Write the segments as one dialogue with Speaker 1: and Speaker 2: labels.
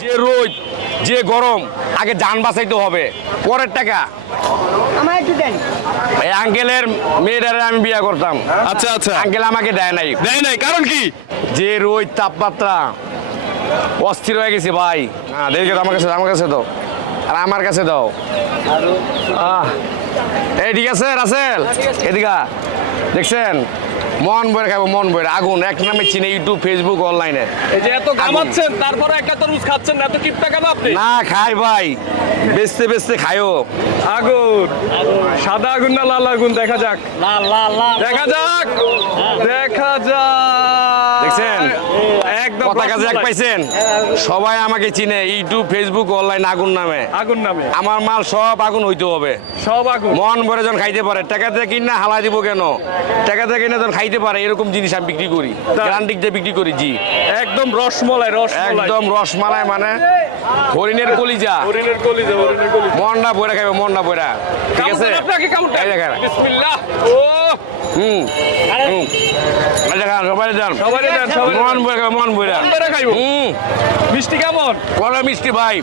Speaker 1: যে রোদ যে গরম আগে যান বাঁচাইতে হবে। পরের টাকা।
Speaker 2: আমার একটু দেন।
Speaker 1: এই আঙ্কেলের মেয়েটারে আমি বিয়ে করতাম।
Speaker 3: আচ্ছা আচ্ছা।
Speaker 1: আঙ্কেল আমাকে দেয় নাই।
Speaker 3: দেয় নাই কারণ কি?
Speaker 1: যে রোদ তাপমাত্রা অস্থির হয়ে গেছে ভাই। হ্যাঁ দেখে তো আমার কাছে আমার কাছে দাও। আর আমার কাছে দাও। আহ, এই ঠিক আছে রাসেল? এদিকা দেখছেন? মন বইরে খাব মন বইরে আগুন এক নামে চিনে ইউটিউব ফেসবুক অনলাইনে
Speaker 3: এই যে এত কামাচ্ছেন তারপরে একটা তরমুজ খাচ্ছেন না এত কিপটা কেন আপনি?
Speaker 1: না খাই ভাই। বেচতে বেচতে খাইও।
Speaker 3: আগুন। সাদা আগুন না লাল আগুন? দেখা যাক।
Speaker 2: লাল লাল লাল।
Speaker 3: দেখা যাক। দেখা যাক।
Speaker 1: দেখছেন? কথা কাজে এক পাইছেন? সবাই আমাকে চিনে ইউটিউব ফেসবুক অনলাইন আগুন নামে।
Speaker 3: আগুন নামে।
Speaker 1: আমার মাল সব আগুন হইতে হবে।
Speaker 3: সব আগুন।
Speaker 1: মন ভরে যখন খাইতে পারে টাকা দিয়ে কিনা হালা দিব কেন? টাকা দিয়ে কিনা যখন খাইতে পারে এরকম জিনিস আমি বিক্রি করি। গ্রান্ডিক দিয়ে বিক্রি করি জি।
Speaker 3: একদম রসমলাই রসমলাই।
Speaker 1: একদম রসমালাই মানে হরিণের কলিজা।
Speaker 3: হরিণের কলিজা হরিণের কলিজা।
Speaker 1: মনটা বইরা খাইবে মনটা বইরা ঠিক আছে?
Speaker 3: আপনাকে
Speaker 1: দেখেন।
Speaker 3: বিসমিল্লাহ। ও
Speaker 1: হুম সবাই যান মন বইরা মন বইরা
Speaker 3: ভরে খাইবো।
Speaker 1: হুম।
Speaker 3: মিষ্টি কেমন?
Speaker 1: কলা মিষ্টি ভাই।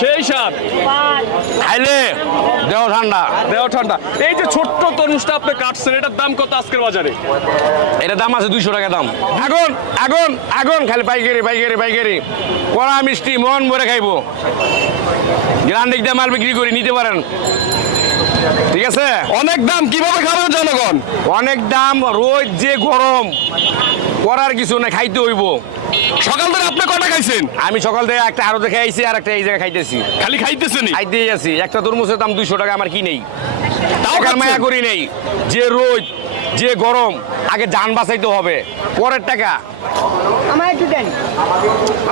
Speaker 3: সেই স্বাদ।
Speaker 1: খাইলে দেহ ঠান্ডা।
Speaker 3: দেহ ঠান্ডা। এই যে ছোট্ট তরমুজটা আপনি কাটছেন এটার দাম কত আজকের বাজারে?
Speaker 1: দাম আছে দুইশো টাকা দাম। আগুন আগুন আগুন খালি পাইকারি পাইকারি পাইকারি। কড়া মিষ্টি মন ভরে খাইবো। গ্রান্ডিক দিয়ে মাল বিক্রি করি নিতে পারেন। ঠিক আছে?
Speaker 3: অনেক দাম কীভাবে খাবেন জনগণ?
Speaker 1: অনেক দাম রোদ যে গরম করার কিছু না খাইতে হইব।
Speaker 3: সকাল থেকে আপনি কটা খাইছেন?
Speaker 1: আমি সকাল থেকে একটা আরও দেখে আইছি আর একটা এই জায়গায় খাইতেছি।
Speaker 3: খালি খাইতেছেনই
Speaker 1: খাইতেই আছি। একটা তরমুজের দাম দুইশো টাকা আমার কি নেই?
Speaker 3: তাও
Speaker 1: টাকার
Speaker 3: খাচ্ছেন?
Speaker 1: মায়া করি নেই। যে রোদ যে গরম আগে যান বাঁচাইতে হবে। পরের টাকা।
Speaker 2: আমার একটু দেন।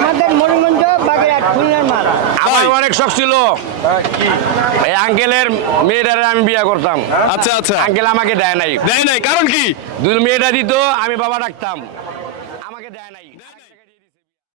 Speaker 2: আমাদের মরিগঞ্জ বাগেরহাট খুলনার
Speaker 1: অনেক শখ ছিল। এই আঙ্কেলের মেয়েটারে আমি বিয়ে করতাম।
Speaker 3: আচ্ছা আচ্ছা।
Speaker 1: আঙ্কেল আমাকে দেয় নাই।
Speaker 3: দেয় নাই কারণ কি?
Speaker 1: দুই মেয়েটা দিত আমি বাবা ডাকতাম। আমাকে দেয় নাই।